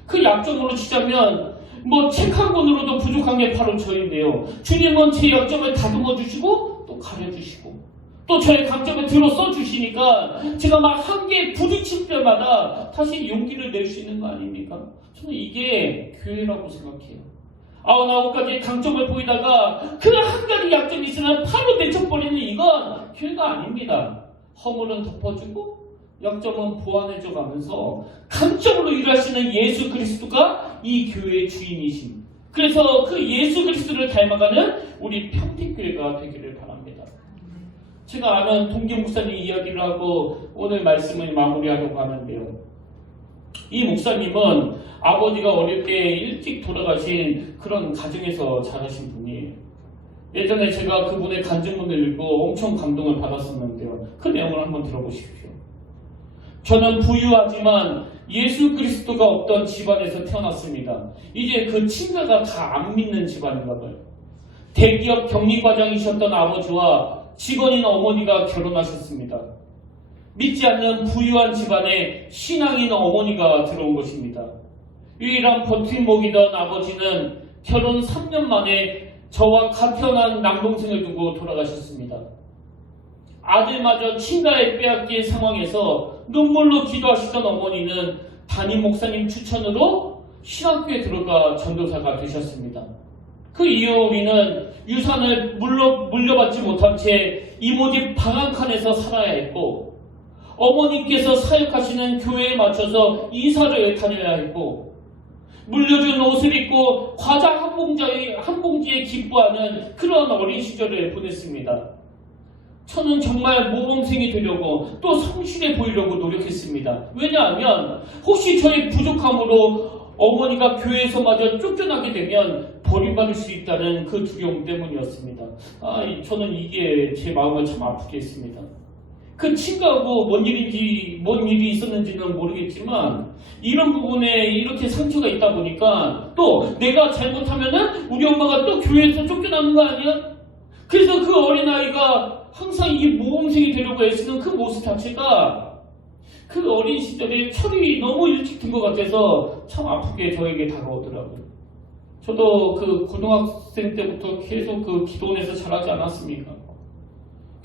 그 약점으로 치자면 책 한 권으로도 부족한 게 바로 저인데요. 주님은 제 약점을 다듬어 주시고 또 가려주시고 또 저의 강점을 들어 써주시니까 제가 막 한계에 부딪힐 때마다 다시 용기를 낼 수 있는 거 아닙니까? 저는 이게 교회라고 생각해요. 99가지 강점을 보이다가 그 한 가지 약점이 있으면 바로 내쳐버리는 이건 교회가 아닙니다. 허물은 덮어주고 약점은 보완해줘 가면서 강점으로 일하시는 예수 그리스도가 이 교회의 주인이신, 그래서 그 예수 그리스도를 닮아가는 우리 평택교회가 되기를 바랍니다. 제가 아는 동기 목사님 이야기를 하고 오늘 말씀을 마무리하려고 하는데요. 이 목사님은 아버지가 어릴 때 일찍 돌아가신 그런 가정에서 자라신 분이에요. 예전에 제가 그분의 간증문을 읽고 엄청 감동을 받았었는데요. 그 내용을 한번 들어보십시오. 저는 부유하지만 예수 그리스도가 없던 집안에서 태어났습니다. 이제 그 친가가 다 안 믿는 집안인가 봐요. 대기업 격리과장이셨던 아버지와 직원인 어머니가 결혼하셨습니다. 믿지 않는 부유한 집안에 신앙인 어머니가 들어온 것입니다. 유일한 버팀목이던 아버지는 결혼 3년 만에 저와 같은 남동생을 두고 돌아가셨습니다. 아들마저 친가에 빼앗긴 상황에서 눈물로 기도하시던 어머니는 담임 목사님 추천으로 신학교에 들어가 전도사가 되셨습니다. 그 이후 우리는 유산을 물려받지 못한 채 이모집 방 한 칸에서 살아야 했고, 어머니께서 사역하시는 교회에 맞춰서 이사를 다녀야 했고, 물려준 옷을 입고 과자 한 봉지에 기뻐하는 그런 어린 시절을 보냈습니다. 저는 정말 모범생이 되려고 또 성실해 보이려고 노력했습니다. 왜냐하면 혹시 저의 부족함으로 어머니가 교회에서마저 쫓겨나게 되면 버림받을 수 있다는 그 두려움 때문이었습니다. 저는 이게 제 마음을 참 아프게 했습니다. 그 친구하고 뭔 일이 있었는지는 모르겠지만 이런 부분에 이렇게 상처가 있다 보니까 또 내가 잘못하면은 우리 엄마가 또 교회에서 쫓겨나는 거 아니야? 그래서 그 어린아이가 항상 이 모범생이 되려고 애쓰는 그 모습 자체가 그 어린 시절에 철이 너무 일찍 든 것 같아서 참 아프게 저에게 다가오더라고요. 저도 그 고등학생 때부터 계속 그 기도원에서 자라지 않았습니까?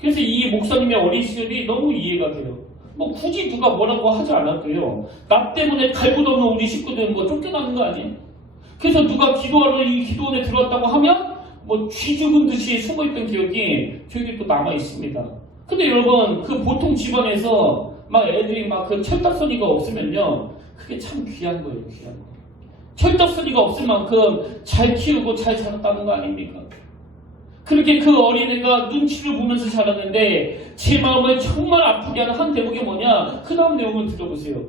그래서 이 목사님의 어린 시절이 너무 이해가 돼요. 굳이 누가 뭐라고 하지 않았고요. 나 때문에 갈 곳 없는 우리 식구들 쫓겨나는 거 아니에요? 그래서 누가 기도하러 이 기도원에 들어왔다고 하면 쥐 죽은 듯이 숨어있던 기억이 저에게 또 남아 있습니다. 근데 여러분, 그 보통 집안에서 애들이 그 철딱서니가 없으면요, 그게 참 귀한 거예요, 귀한 거. 철딱서니가 없을 만큼 잘 키우고 잘 자랐다는 거 아닙니까? 그렇게 그 어린애가 눈치를 보면서 자랐는데 제 마음을 정말 아프게 하는 한 대목이 뭐냐? 그 다음 내용을 들어보세요.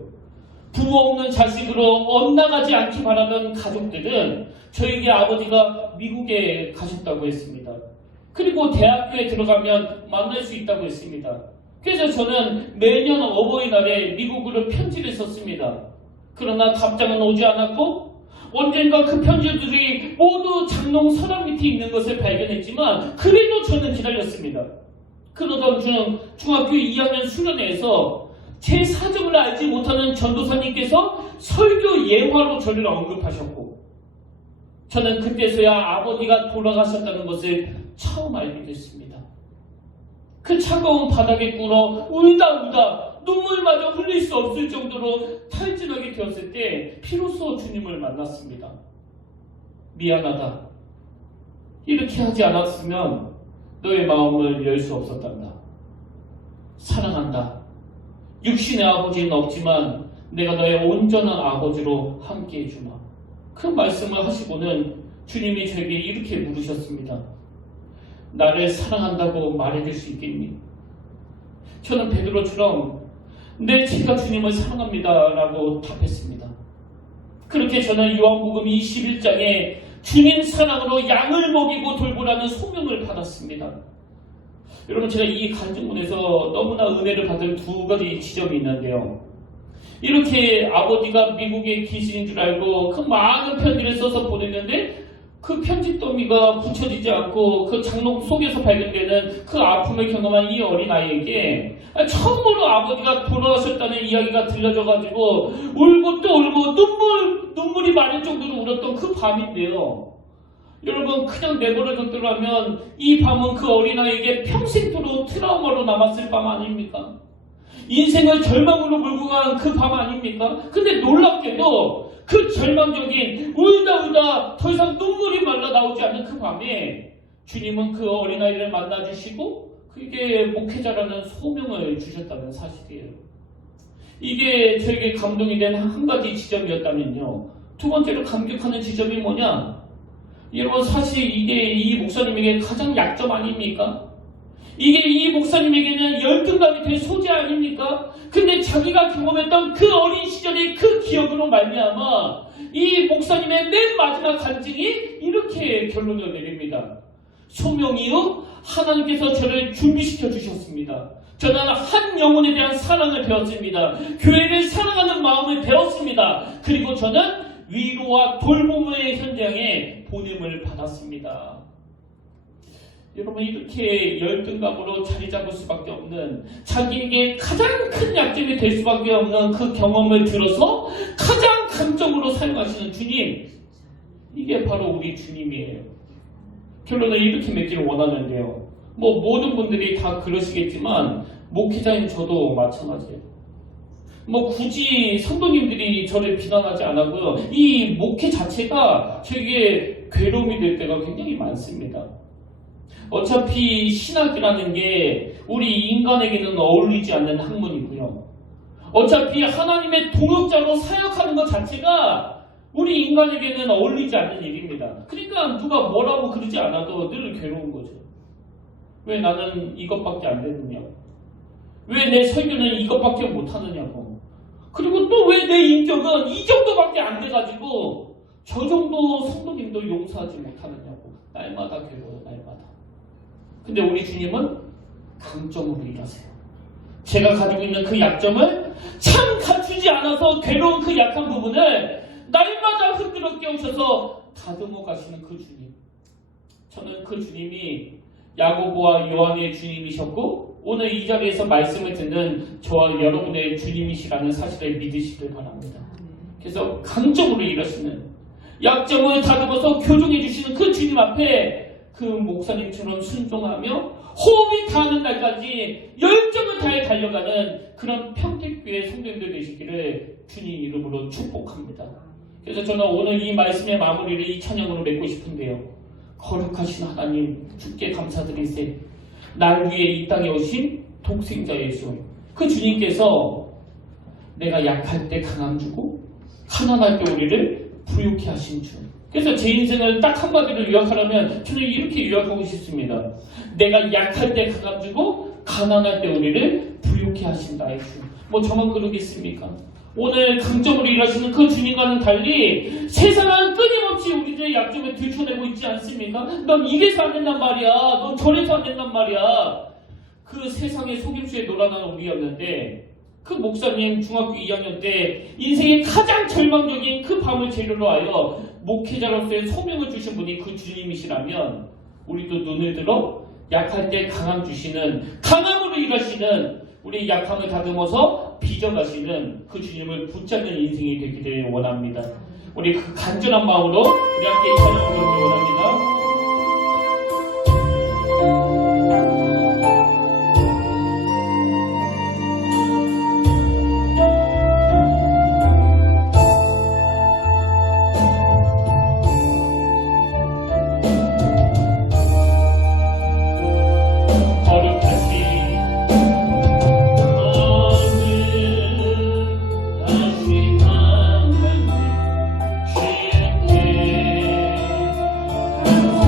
부모 없는 자식으로 엇나가지 않기 바라던 가족들은 저에게 아버지가 미국에 가셨다고 했습니다. 그리고 대학교에 들어가면 만날 수 있다고 했습니다. 그래서 저는 매년 어버이날에 미국으로 편지를 썼습니다. 그러나 답장은 오지 않았고 언젠가 그 편지들이 모두 장롱 서랍 밑에 있는 것을 발견했지만 그래도 저는 기다렸습니다. 그러던 중 중학교 2학년 수련회에서 제 사정을 알지 못하는 전도사님께서 설교 예화로 저를 언급하셨고, 저는 그때서야 아버지가 돌아가셨다는 것을 처음 알게 됐습니다. 그 차가운 바닥에 꿇어 울다 눈물마저 흘릴 수 없을 정도로 탈진하게 되었을 때 비로소 주님을 만났습니다. 미안하다. 이렇게 하지 않았으면 너의 마음을 열 수 없었단다. 사랑한다. 육신의 아버지는 없지만 내가 너의 온전한 아버지로 함께해 주마. 그 말씀을 하시고는 주님이 저에게 이렇게 물으셨습니다. 나를 사랑한다고 말해줄 수 있겠니? 저는 베드로처럼 네, 제가 주님을 사랑합니다 라고 답했습니다. 그렇게 저는 요한복음 21장에 주님 사랑으로 양을 먹이고 돌보라는 소명을 받았습니다. 여러분, 제가 이 간증문에서 너무나 은혜를 받은 두 가지 지점이 있는데요. 이렇게 아버지가 미국에 계신 줄 알고 그 많은 편지를 써서 보냈는데 그 편지 더미가 붙여지지 않고 그 장롱 속에서 발견되는 그 아픔을 경험한 이 어린아이에게 처음으로 아버지가 돌아가셨다는 이야기가 들려져가지고 울고 또 울고 눈물이 마를 정도로 울었던 그 밤인데요. 여러분, 그냥 내버려뒀더라면 이 밤은 그 어린아이에게 평생토록 트라우마로 남았을 밤 아닙니까? 인생을 절망으로 몰고 간 그 밤 아닙니까? 근데 놀랍게도 그 절망적인 울다 더 이상 눈물이 말라 나오지 않는 그 밤에 주님은 그 어린아이를 만나주시고 그게 목회자라는 소명을 주셨다는 사실이에요. 이게 저에게 감동이 된 한 가지 지점이었다면요. 두 번째로 감격하는 지점이 뭐냐? 여러분, 사실 이게 이 목사님에게 가장 약점 아닙니까? 이게 이 목사님에게는 열등감이 될 소재 아닙니까? 근데 자기가 경험했던 그 어린 시절의 그 기억으로 말미암아 이 목사님의 맨 마지막 간증이 이렇게 결론을 내립니다. 소명이요, 하나님께서 저를 준비시켜 주셨습니다. 저는 한 영혼에 대한 사랑을 배웠습니다. 교회를 사랑하는 마음을 배웠습니다. 그리고 저는 위로와 돌봄의 현장에 보냄을 받았습니다. 여러분, 이렇게 열등감으로 자리 잡을 수밖에 없는, 자기에게 가장 큰 약점이 될 수밖에 없는 그 경험을 들어서 가장 강점으로 사용하시는 주님, 이게 바로 우리 주님이에요. 결론을 이렇게 맺기를 원하는데요. 모든 분들이 다 그러시겠지만 목회자인 저도 마찬가지예요. 굳이 성도님들이 저를 비난하지 않았고요. 이 목회 자체가 저에게 괴로움이 될 때가 굉장히 많습니다. 어차피 신학이라는 게 우리 인간에게는 어울리지 않는 학문이고요. 어차피 하나님의 동역자로 사역하는 것 자체가 우리 인간에게는 어울리지 않는 일입니다. 그러니까 누가 뭐라고 그러지 않아도 늘 괴로운 거죠. 왜 나는 이것밖에 안 되느냐고. 왜 내 설교는 이것밖에 못하느냐고. 그리고 또 왜 내 인격은 이 정도밖에 안 돼가지고 저 정도 성도님도 용서하지 못하느냐고. 날마다 괴로워요, 날마다. 근데 우리 주님은 강점으로 일하세요. 제가 가지고 있는 그 약점을 참 갖추지 않아서 괴로운 그 약한 부분을 날마다 흔들어 깨우셔서 다듬어 가시는 그 주님. 저는 그 주님이 야고보와 요한의 주님이셨고 오늘 이 자리에서 말씀을 듣는 저와 여러분의 주님이시라는 사실을 믿으시길 바랍니다. 그래서 강점으로 일하시는, 약점을 다듬어서 교정해 주시는 그 주님 앞에 그 목사님처럼 순종하며 호흡이 닿는 날까지 열정을 다해 달려가는 그런 평택교회 성도님들 되시기를 주님 이름으로 축복합니다. 그래서 저는 오늘 이 말씀의 마무리를 이 찬양으로 맺고 싶은데요. 거룩하신 하나님, 주께 감사드리세. 날 위해 이 땅에 오신 독생자 예수, 그 주님께서 내가 약할 때 강함 주고 가난할 때 우리를 부유케 하신 주. 그래서 제 인생을 딱 한마디로 요약하려면 저는 이렇게 요약하고 싶습니다. 내가 약할 때 강함 주고 가난할 때 우리를 부유케 하신 나의 주. 저만 그러겠습니까? 오늘 강점으로 일하시는 그 주님과는 달리 세상은 끊임없이 우리들의 약점을 들춰내고 있지 않습니까? 넌 이래서 안 된단 말이야. 넌 저래서 안 된단 말이야. 그 세상의 속임수에 놀아나는 우리였는데 그 목사님 중학교 2학년 때 인생의 가장 절망적인 그 밤을 재료로 하여 목회자로서의 소명을 주신 분이 그 주님이시라면 우리도 눈을 들어 약할 때 강함 주시는, 강함으로 일하시는, 우리 약함을 다듬어서 빚어가시는 그 주님을 붙잡는 인생이 되기를 원합니다. 우리 그 간절한 마음으로 우리 함께 이 찬양을 부르기 원합니다. I'm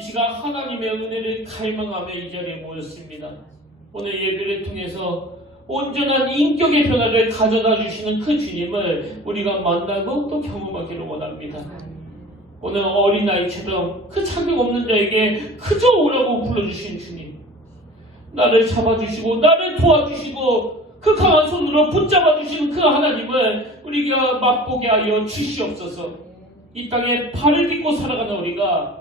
이 시간 하나님의 은혜를 갈망하며 이 자리에 모였습니다. 오늘 예배를 통해서 온전한 인격의 변화를 가져다 주시는 그 주님을 우리가 만나고 또 경험하기를 원합니다. 오늘 어린아이처럼 그 자격 없는 자에게 그저 오라고 불러주신 주님, 나를 잡아주시고 나를 도와주시고 그 강한 손으로 붙잡아 주시는 그 하나님을 우리가 맛보게 하여 주시옵소서. 이 땅에 발을 딛고 살아가는 우리가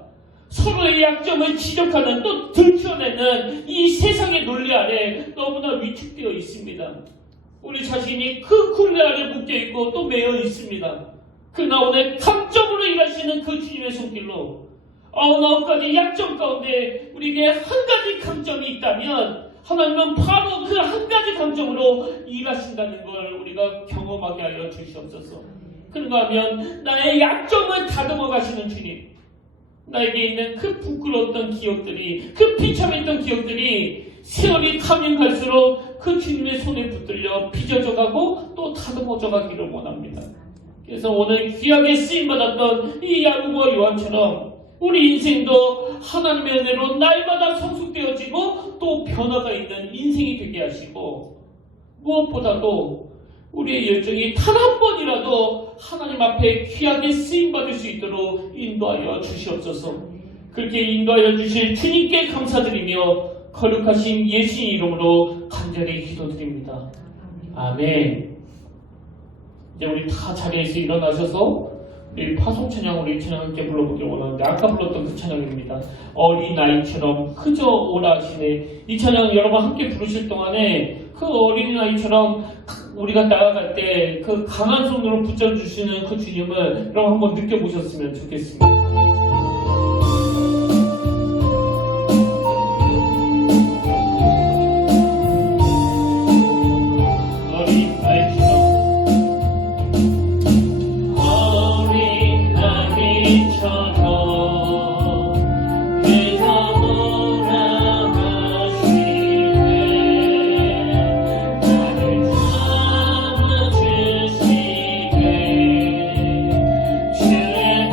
서로의 약점을 지적하는 또 들춰내는 이 세상의 논리 아래 너무나 위축되어 있습니다. 우리 자신이 그 굴레 아래 묶여있고 또 매여 있습니다. 그러나 오늘 강점으로 일하시는 그 주님의 손길로 99가지 약점 가운데 우리에게 한 가지 강점이 있다면 하나님은 바로 그 한 가지 강점으로 일하신다는 걸 우리가 경험하게 하여 주시옵소서. 그런가 하면 나의 약점을 다듬어 가시는 주님, 나에게 있는 그 부끄러웠던 기억들이, 그 비참했던 기억들이 세월이 가면 갈수록 그 주님의 손에 붙들려 빚어져 가고 또 다듬어져 가기를 원합니다. 그래서 오늘 귀하게 쓰임받았던 이 야고보와 요한처럼 우리 인생도 하나님의 은혜로 날마다 성숙되어지고 또 변화가 있는 인생이 되게 하시고, 무엇보다도 우리의 열정이 단 한 번이라도 하나님 앞에 귀하게 쓰임받을 수 있도록 인도하여 주시옵소서. 그렇게 인도하여 주실 주님께 감사드리며 거룩하신 예수의 이름으로 간절히 기도드립니다. 아멘. 이제 우리 다 자리에서 일어나셔서 우리 파송찬양 우리 찬양 함께 불러보길 원하는데, 아까 불렀던 그 찬양입니다. 어린아이처럼 그저 오라 하시네. 이 찬양 여러분 함께 부르실 동안에 그 어린아이처럼 우리가 나아갈 때 그 강한 손으로 붙잡주시는 그 주님을 여러분 한번 느껴보셨으면 좋겠습니다. 주의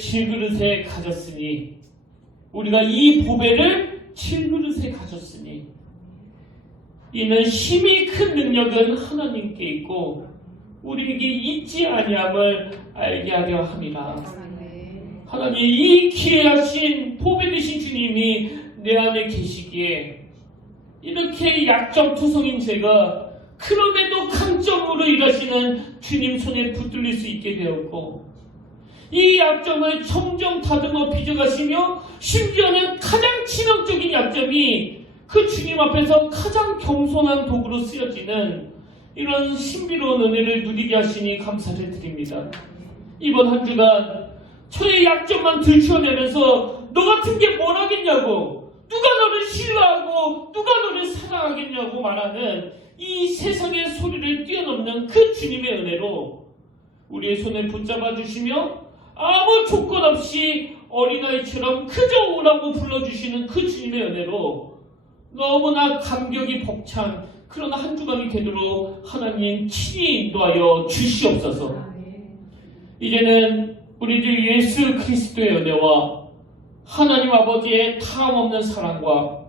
질그릇에 가졌으니 우리가 이 보배를 질그릇에 가졌으니 이는 힘이 큰 능력은 하나님께 있고 우리에게 있지 아니함을 알게 하려 함이라. 하나님 이 귀하신 보배 되신 주님이 내 안에 계시기에 이렇게 약점투성인 제가 그럼에도 강점으로 일하시는 주님 손에 붙들릴 수 있게 되었고 이 약점을 점점 다듬어 빚어가시며 심지어는 가장 치명적인 약점이 그 주님 앞에서 가장 겸손한 도구로 쓰여지는 이런 신비로운 은혜를 누리게 하시니 감사를 드립니다. 이번 한 주간 저의 약점만 들추어내면서 너 같은 게 뭘 하겠냐고, 누가 너를 신뢰하고 누가 너를 사랑하겠냐고 말하는 이 세상의 소리를 뛰어넘는 그 주님의 은혜로 우리의 손을 붙잡아 주시며 아무 조건 없이 어린아이처럼 그저 오라고 불러주시는 그 주님의 은혜로 너무나 감격이 벅찬 그런 한 주간이 되도록 하나님 친히 인도하여 주시옵소서. 이제는 우리 주 예수 그리스도의 은혜와 하나님 아버지의 타함없는 사랑과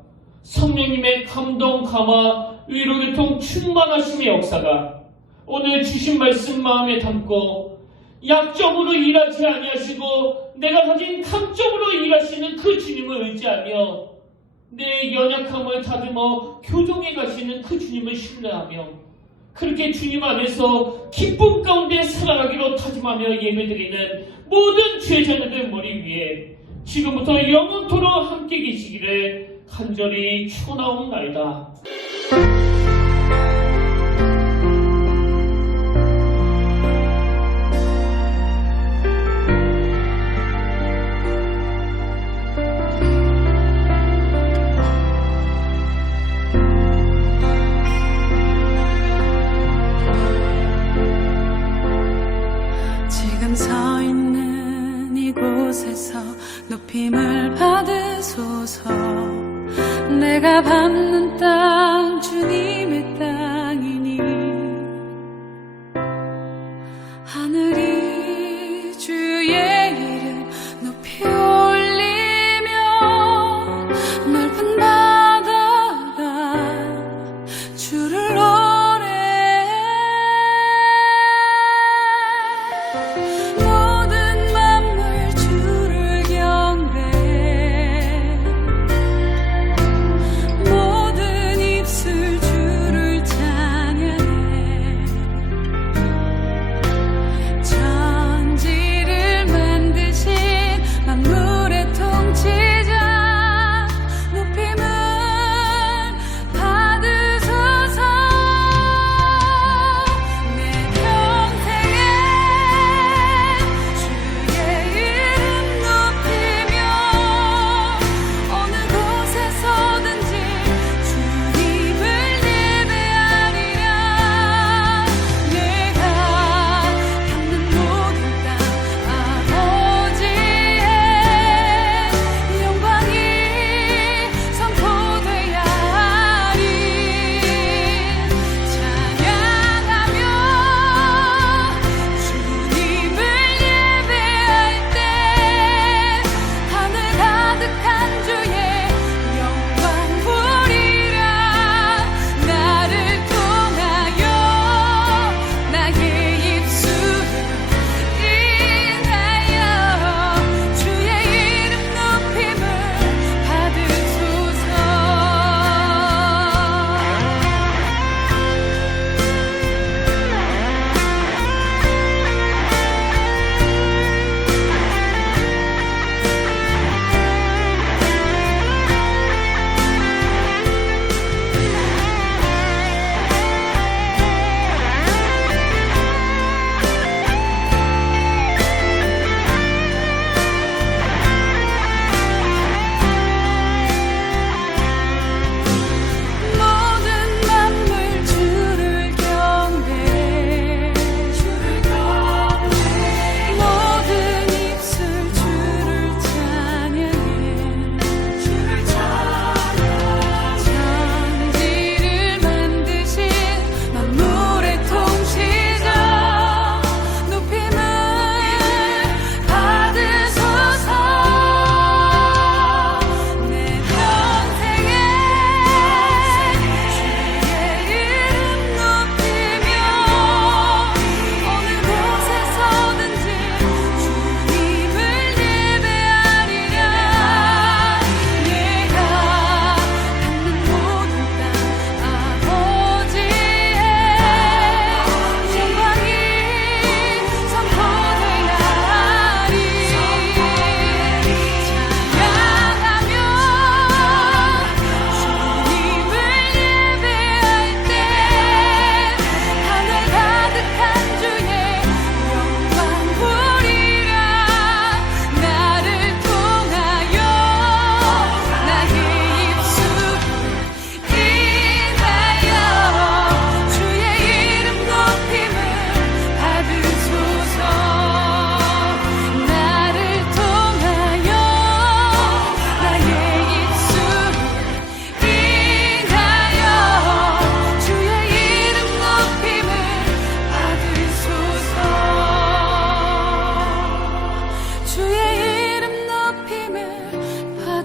성령님의 감동, 감화, 위로, 교통, 충만하심의 역사가 오늘 주신 말씀 마음에 담고 약점으로 일하지 아니하시고 내가 가진 강점으로 일하시는 그 주님을 의지하며 내 연약함을 다듬어 교정해 가시는 그 주님을 신뢰하며 그렇게 주님 안에서 기쁨 가운데 살아가기로 다짐하며 예배드리는 모든 주의 자녀들 머리 위에 지금부터 영원토록 함께 계시기를 간절히 축원하옵나이다. 지금 서 있는 이곳에서 높임을 받으소서. 내가 밟는 땅 주님의 땅이니 하늘이 주의 이름 높이 올리며 넓은 바다가 주를 노래해. 모든 만물 주를 경배해. 모든 입술 주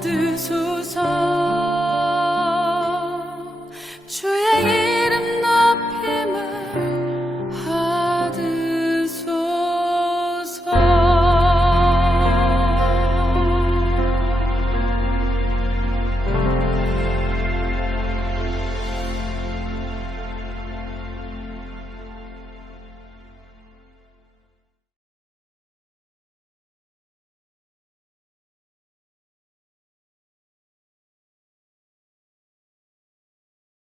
뜻